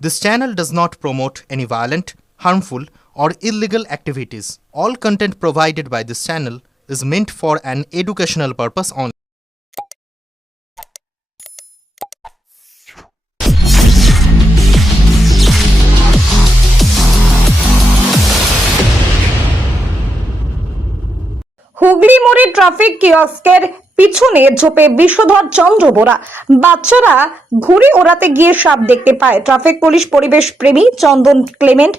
This channel does not promote any violent, harmful, or illegal activities. All content provided by this channel is meant for an educational purpose only. Hooghly মোড়ে traffic কিয়স্কের পিছনে ঝোপে বিষধর চন্দ্রবোরা। বাচ্চারা ঘুড়ি ওড়াতে গিয়ে সাপ দেখতে পায়। ট্রাফিক পুলিশ পরিবেশ প্রেমী চন্দন ক্লেমেন্ট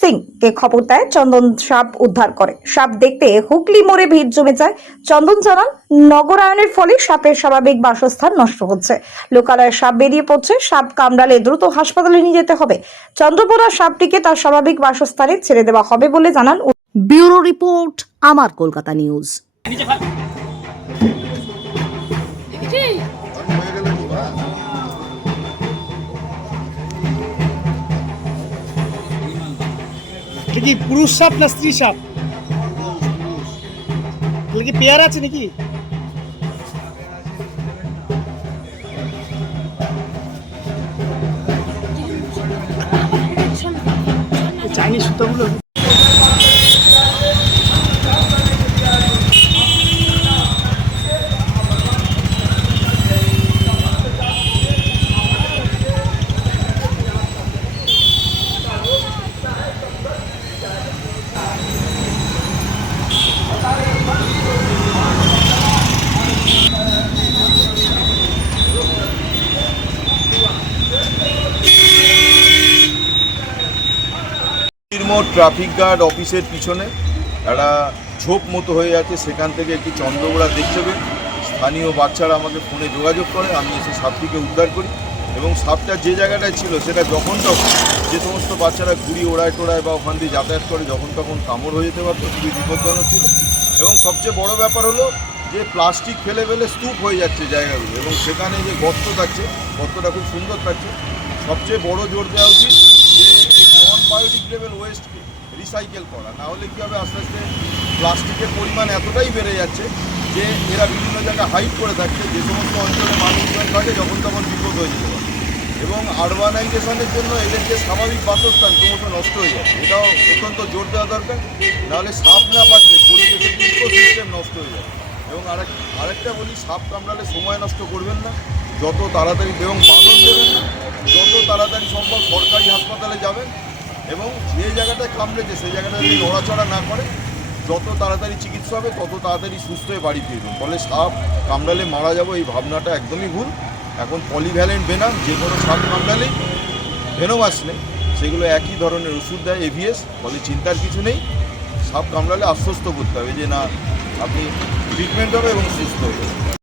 সিং কে খবর দেয়। চন্দন সাপ উদ্ধার করে। সাপ দেখতে হুগলি মোড়ে ভিড় জমে যায়। চন্দন জানান, নগরায়নের ফলে সাপের স্বাভাবিক বাসস্থান নষ্ট হচ্ছে। লোকালয়ে সাপ বেরিয়ে পড়ছে। সাপ কামড়ালে দ্রুত হাসপাতালে নিয়ে যেতে হবে। চন্দ্রবোরা সাপটিকে তার স্বাভাবিক বাসস্থানে ছেড়ে দেওয়া হবে বলে জানান। ব্যুরো রিপোর্ট, আমার কলকাতা নিউজ। কি পুরুষ সাপ না স্ত্রী সাপ? কি পেয়ার আছে নাকি? চাইনিজ সুতাগুলো ট্রাফিক গার্ড অফিসের পিছনে একটা ঝোপ মতো হয়ে আছে, সেখান থেকে একটি চন্দ্রবোরা দেখতে পেয়ে স্থানীয় বাচ্চারা আমাকে ফোনে যোগাযোগ করে। আমি এসে সাপটিকে উদ্ধার করি এবং সাপটা যে জায়গাটায় ছিল সেটা যখন তখন যে সমস্ত বাচ্চারা ঘুড়ি ওড়ায় টোড়ায় বা ওখান দিয়ে যাতায়াত করে যখন তখন কামড় হয়ে যেতে পারতো, খুবই বিপজ্জনক ছিল। এবং সবচেয়ে বড় ব্যাপার হলো যে প্লাস্টিক ফেলে ফেলে স্তূপ হয়ে যাচ্ছে জায়গাগুলো, এবং সেখানে যে গর্ত থাকছে, গর্তটা খুব সুন্দর থাকছে। সবচেয়ে বড় জোর দেওয়া উচিত যে এই নন বায়োডিগ্রেডেবল ওয়েস্টকে রিসাইকেল করা, না হলে কী হবে, আস্তে আস্তে প্লাস্টিকের পরিমাণ এতটাই বেড়ে যাচ্ছে যে এরা বিভিন্ন জায়গায় হাইড করে থাকছে, যে সমস্ত অঞ্চলে মানুষজন থাকে যখন তখন বিপদ হয়ে যেতে পারে। এবং আরবানাইজেশনের জন্য এদের যে স্বাভাবিক বাসস্থান ক্রমশ নষ্ট হয়ে যাচ্ছে, এটাও অত্যন্ত জোর দেওয়া দরকার। নাহলে সাপ না বাঁচলে পরিবেশের ইকোসিস্টেম নষ্ট হয়ে যাবে। এবং আরেকটা বলি, সাপ কামড়ালে সময় নষ্ট করবেন না, যত তাড়াতাড়ি, এবং বাঁধন দেবেন না, যত তাড়াতাড়ি সম্ভব সরকারি হাসপাতালে যাবেন। এবং যে জায়গাটায় কামড়েছে সেই জায়গাটা যদি নড়াচড়া না করে, যত তাড়াতাড়ি চিকিৎসা হবে তত তাড়াতাড়ি সুস্থ হয়ে বাড়ি ফিরবেন। ফলে সাপ কামড়ালে মারা যাবো এই ভাবনাটা একদমই ভুল। এখন পলিভ্যালেন্ট ভেনাম, যে কোনো সাপ কামড়ালেই ভেনোমাস নেই, সেগুলো একই ধরনের ওষুধ দেয়, এভিএস। ফলে চিন্তার কিছু নেই। সাপ কামড়ালে আশ্বস্ত করতে হবে যে না, আপনি ট্রিটমেন্ট হবে এবং সুস্থ হবে।